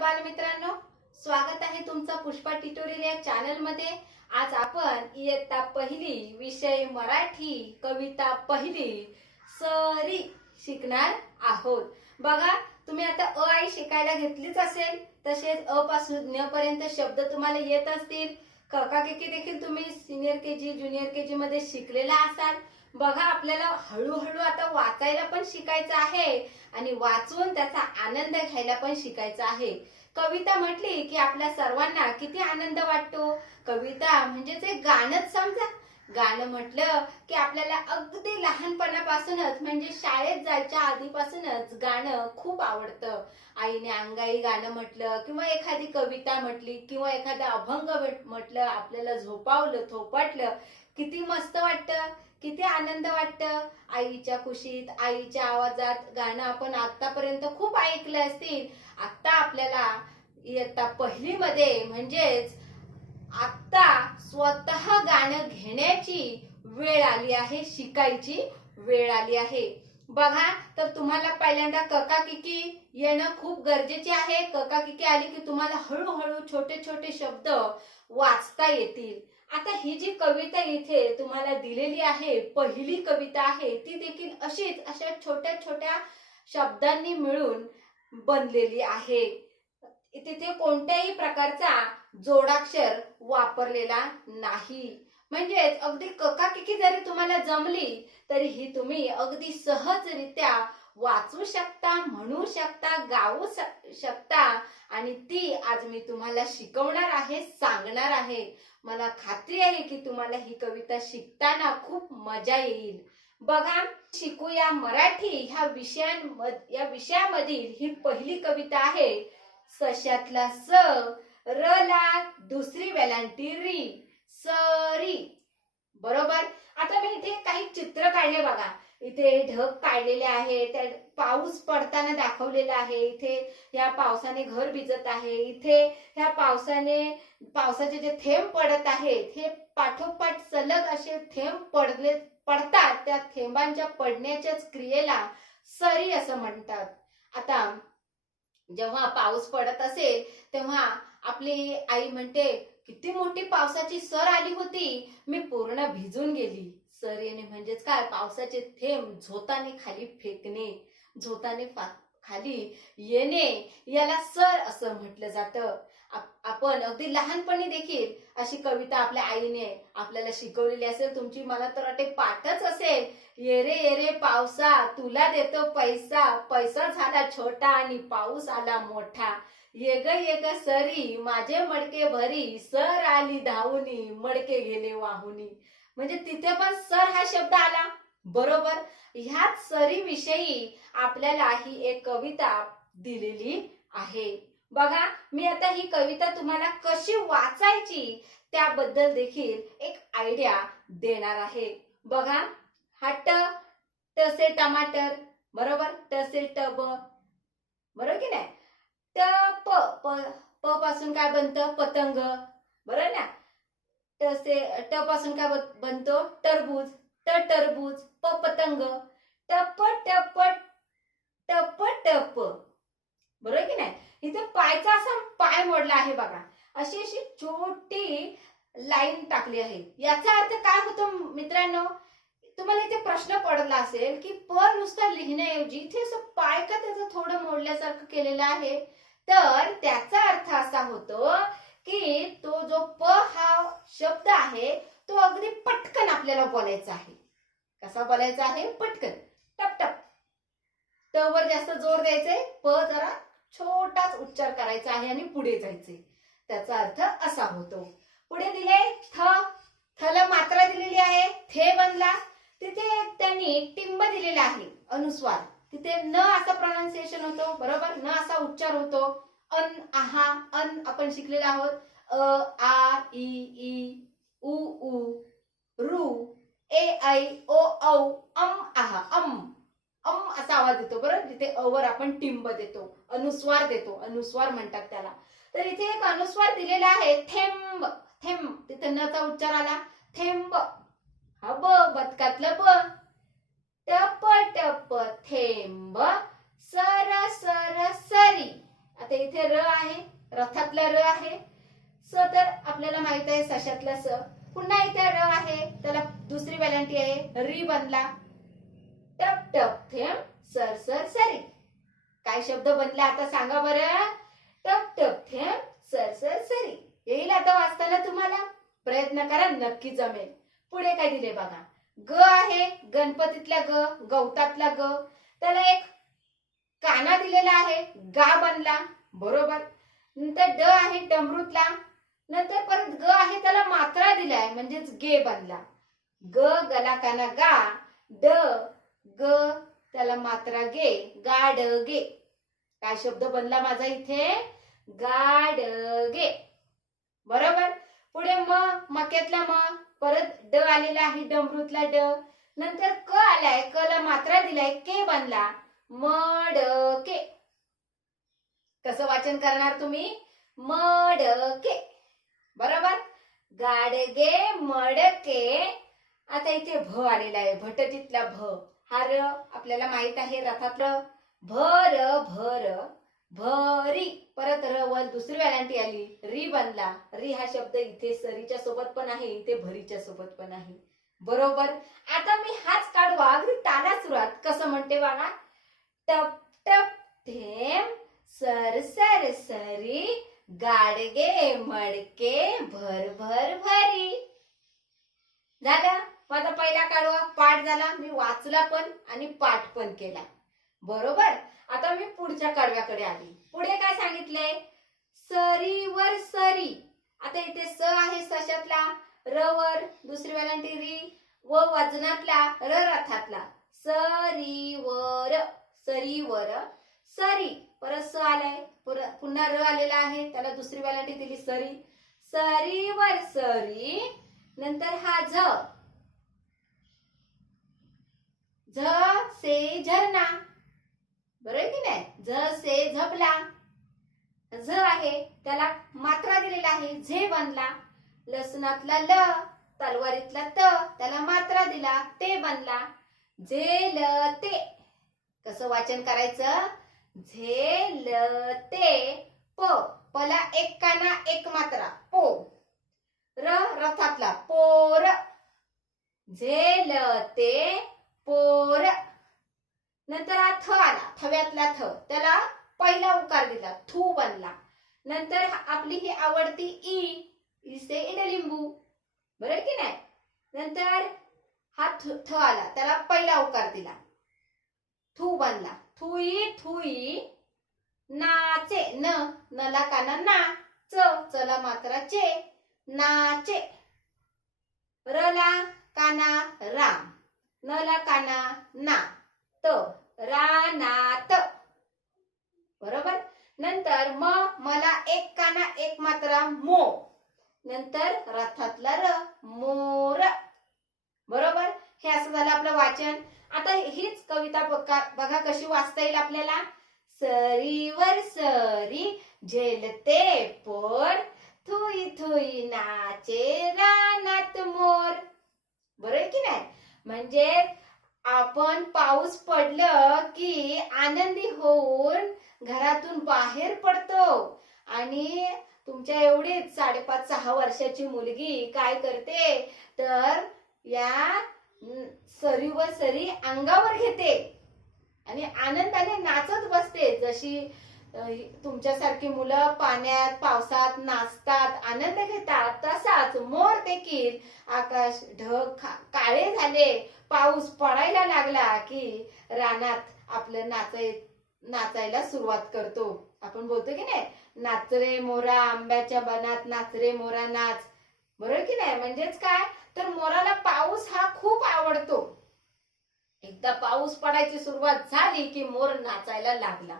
बालमित्रांनो, स्वागत आहे तुमचं पुष्पा ट्युटोरियल या चॅनल मध्ये। आज आपण इयत्ता पहिली विषय मराठी कविता पहिली सरी शिकणार आहोत। बघा, तुम्ही आता अ आई शिकायला घेतलीच असेल, तसेच अ पासून ञ पर्यंत शब्द तुम्हाला येत असतील। क का के देखील तुम्ही सिनियर केजी ज्युनियर केजी मध्ये शिकलेला असाल। बघा, आपल्याला हळूहळू आता वाचायला पण शिकायचं आहे आणि वाचून त्याचा आनंद घ्यायला पण शिकायचं आहे। कविता म्हटली की आपल्या सर्वांना किती आनंद वाटतो। कविता म्हणजेच एक गाणंच समजा। गाणं म्हटलं की आपल्याला अगदी लहानपणापासूनच म्हणजे शाळेत जायच्या आधीपासूनच गाणं खूप आवडतं। आईने अंगाई गाणं म्हटलं किंवा एखादी कविता म्हटली किंवा एखादा अभंग म्हटलं, आपल्याला झोपावलं थोपटलं, किती मस्त वाटतं, किती आनंद वाटतं। आईच्या खुशीत आईच्या आवाजात गाणं आपण आतापर्यंत खूप ऐकलं असतील। आता आपल्याला इयत्ता पहिली मध्ये म्हणजेच आता स्वतः गाणं घेण्याची वेळ आली आहे, शिकायची वेळ आली आहे। बघा, तर तुम्हाला पहिल्यांदा कका किकी येणं खूप गरजेचे आहे। कका किकी आली की तुम्हाला हळूहळू छोटे छोटे शब्द वाचता येतील। आता ही जी कविता इथे तुम्हाला दिलेली आहे, पहिली कविता आहे, ती देखील अशीच अशा छोट्या छोट्या शब्दांनी मिळून बनलेली आहे। तिथे कोणत्याही प्रकारचा जोडाक्षर वापरलेला नाही। म्हणजेच अगदी कका किकी जरी तुम्हाला जमली तरी ही तुम्ही अगदी सहजरित्या वाचू शकता, म्हणू शकता, गाऊ शकता आणि ती आज मी तुम्हाला शिकवणार आहे, सांगणार आहे। मला खात्री आहे की तुम्हाला ही कविता शिकताना खूप मजा येईल। बघा, शिकूया मराठी ह्या विषयामधील ही पहिली कविता आहे। सशातला स, र ला दुसरी वेलांटी री, सरी। बरोबर। आता मी इथे काही चित्र काढले बघा। इथे ढग काढलेले आहे, त्या पाऊस पडताना दाखवलेला आहे। इथे या पावसाने घर भिजत आहे। इथे ह्या पावसाचे जे थेंब पडत आहेत, हे पाठोपाठ सलग असे थेंब पडतात। त्या थेंबांच्या पडण्याच्याच क्रियेला सरी असं म्हणतात। आता जेव्हा पाऊस पडत असेल तेव्हा आपली आई म्हणते, किती मोठी पावसाची सर आली होती, मी पूर्ण भिजून गेली। सर येणे म्हणजेच काय, पावसाचे थेंब झोताने खाली फेकणे, झोताने खाली येणे, याला सर असं म्हटलं जातं। आपण अगदी लहानपणी देखील अशी कविता आपल्या आईने आपल्याला शिकवलेली असेल। तुमची मला तर वाटते पाठच असेल। ये रे ये रे पावसा, तुला देतो पैसा, पैसा झाला छोटा आणि पाऊस आला मोठा। ये ग सरी, माझे मडके भरी, सर आली धावूनी, मडके गेले वाहुनी। म्हणजे तिथे पण सर हा शब्द आला। बरोबर। ह्याच सरी विषयी आपल्याला ही एक कविता दिलेली आहे। बघा, मी आता ही कविता तुम्हाला कशी वाचायची त्याबद्दल देखील एक आयडिया देणार आहे। बघा, हा ट से टमाटर, बरोबर, ट से टब, बरोबर की नाही। प पासून काय बनतं, पतंग, बरोबर ना। ट पासून काय बनतो, टरबूज, टरबूज, पतंग, टप टप टप टप, बरोबर की नाही। इथे पायचा असा पाय मोडला आहे बघा, अशी अशी छोटी लाईन टाकली आहे। याचा अर्थ काय होतो मित्रांनो, तुम्हाला इथे प्रश्न पडला असेल की प नुसता लिहिण्याऐवजी इथे असं पाय का त्याचं थोडं मोडल्यासारखं केलेलं आहे। तर त्याचा अर्थ असा होतो की तो जो प हा शब्द आहे तो अगदी पटकन आपल्याला बोलायचा आहे। कसा बोलायचा आहे, पटकन, टप टप। ट वर जास्त जोर द्यायचे, प जरा छोटाच उच्चार करायचा आहे आणि पुढे जायचे। त्याचा अर्थ असा होतो। पुढे दिले थ, थला मात्रा दिलेली आहे, थे बनला। तिथे त्यांनी टिंब दिलेला आहे, अनुस्वार, तिथे न असा प्रोनाउन्सिएशन होतो, बरोबर, न असा उच्चार होतो। अन, आहा, अन आपण शिकलेला आहोत। अ आ इ ई उ ऊ रू ए ऐ ओ औ अम आहा, अम असा आवाज येतो, बरोबर। तिथे अ वर आपण टिंब देतो, अनुस्वार देतो, अनुस्वार म्हणतात त्याला। तर इथे एक अनुस्वार दिलेला आहे, थेंब, थेंब, तिथे न चा उच्चार आला, थेंब। हा ब, बदकातलं ब, टप टप थेंब, सर सर सरी, आता इथे र आहे, रथातला र आहे. स तर आपल्याला माहित आहे सशातला स. पुन्हा इथे र आहे, त्याला दुसरी वेलांटी आहे, री बनला. टप टप थेंब सर सर सरी. काय शब्द बनला आता सांगा बरं? टप टप थेंब सर सर सरी. येईल आता वाचताना तुम्हाला? प्रयत्न करा, नक्की जमेल. पुढे काय दिले बघा. ग आहे, गणपतीतला ग, गवतातला ग. त्याला एक काना दिलेला आहे, गा बनला. बरोबर. नंतर ड आहे डमरूतला. नंतर परत ग आहे, त्याला मात्रा दिलाय म्हणजेच गे बनला. ग गला काना गा, ड ग त्याला मात्रा गे, गाडगे. काय शब्द बनला माझा इथे? गाडगे. बरोबर. पुढे म, मक्यातला म, परत ड आलेला आहे, डमरूतला ड. नंतर क आलाय, क ला मात्रा दिलाय, के बनला, मडके. कसं वाचन करणार तुम्ही? मडके. बरोबर. गाडगे मडके. आता इथे भ आलेला आहे, भटजीतला भ. हा र आपल्याला माहित आहे रथातलं. भर भर भरी. परत र वर दुसरी वेलांटी आली, री बनला. री हा शब्द इथे सरीच्या सोबत पण आहे, इथे भरीच्या सोबत पण आहे. बरोबर. आता मी हाच काढवा अगदी ताला सुरुवात कसं म्हणते बघा. टप टप थेंब सर सर सरी, गाडगे मडके भर भर भरी. झालं. माझा पहिला काढवा पाठ झाला. मी वाचला पण आणि पाठ पण केला. बरोबर. आता मी पुढच्या काढव्याकडे आली. पुढे काय सांगितलंय? सरीवर सरी. आता इथे स आहे सशातला, र वर दुसरी वेलांटी री, व वजनातला, र रथातला. सरीवर सरीवर सरी. परत स आलाय, पुन्हा र आलेला आहे, त्याला दुसरी वेलांटी दिली सरी. सरीवर सरी. नंतर हा झ, झ से झरणा. बरोबर की नाही? झ से झबला. झ आहे, त्याला मात्रा दिलेला आहे, झे बनला. लसणातला ल, तलवारीतला त, त्याला मात्रा दिला, ते बनला. झेलते. कसं वाचन करायचं? झेलते. प, पला एक काना एक मात्रा, पो. र रथातला पोर. झेलते पोर. नंतर हा थ आला, थव्यातला थ, त्याला पहिला उकार दिला, थू बनला. नंतर आपली ही आवडती ई, इसे इडलिंबू. बरोबर की नाही? नंतर हा थ आला, त्याला पहिला उकार दिला, थू बनला. थुई थुई नाचे. न, नला काना ना, च, चला मात्रा चे, नाचे. रला काना रा, नला काना ना, त, रानात. बरोबर. नंतर म, मला एक काना एक मात्रा, मो. नंतर रथातला र, मोर. बरोबर. हे असं झालं आपलं वाचन. आता हीच कविता बघा कशी वाचता येईल आपल्याला. सरीवर सरी झेलते पोर, थुई थुई नाचे रानात मोर. बरोबर की नाही? म्हणजे आपण पाऊस पडलं की आनंदी होऊन घरातून बाहेर पडतो आणि तुमच्या एवढीच 5.5-6 वर्षाची मुलगी काय करते तर या सरीवर सरी अंगावर घेते आणि आनंदाने नाचत बसते. जशी तुमच्यासारखी मुलं पाण्यात पावसात नाचतात, आनंद घेतात, तसाच मोर देखील आकाश ढग काळे झाले, पाऊस पडायला लागला की रानात आपलं नाचायला सुरुवात करतो. आपण बोलतो की नाही, नाच रे मोरा आंब्याच्या बनात, नाच रे मोरा नाच. बरोबर की नाही? म्हणजेच काय तर मोराला पाऊस हा खूप आवडतो. एकदा पाऊस पडायची सुरुवात झाली की मोर नाचायला लागला.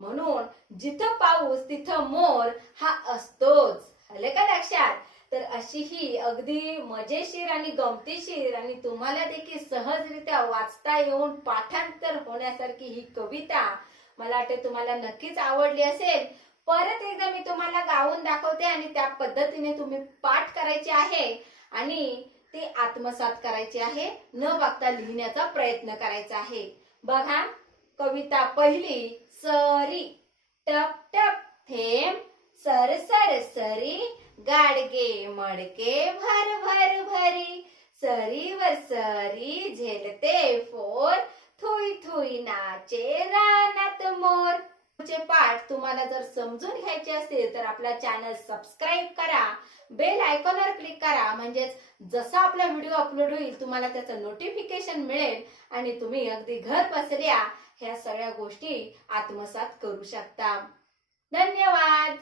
म्हणून जिथं पाऊस तिथं मोर हा असतोच. आले का लक्षात? तर अशी ही अगदी मजेशीर आणि गमतीशीर आणि तुम्हाला देखील सहजरित्या वाचता येऊन पाठांतर होण्यासारखी ही कविता मला वाटते तुम्हाला नक्कीच आवडली असेल. परत एकदा मी तुम्हाला गाऊन दाखवते आणि त्या पद्धतीने तुम्ही पाठ करायचे आहे आणि ते आत्मसात करायचे आहे, न बघता लिहिण्याचा प्रयत्न करायचा आहे. बघा, कविता पहिली, सरी. टप टप थेंब सर सर सरी गाडगे मडके भर भर भरी सरीवर सरी झेलते फोर थुई थुई नाचे रानात मोर. पुढचे पाठ तुम्हाला जर समजून घ्यायचे असतील तर आपला चॅनल सबस्क्राईब करा, बेल आयकॉनवर क्लिक करा, म्हणजेच जसा आपला व्हिडिओ अपलोड होईल तुम्हाला त्याचं नोटिफिकेशन मिळेल आणि तुम्ही अगदी घर बसल्या ह्या सगळ्या गोष्टी आत्मसात करू शकता. धन्यवाद.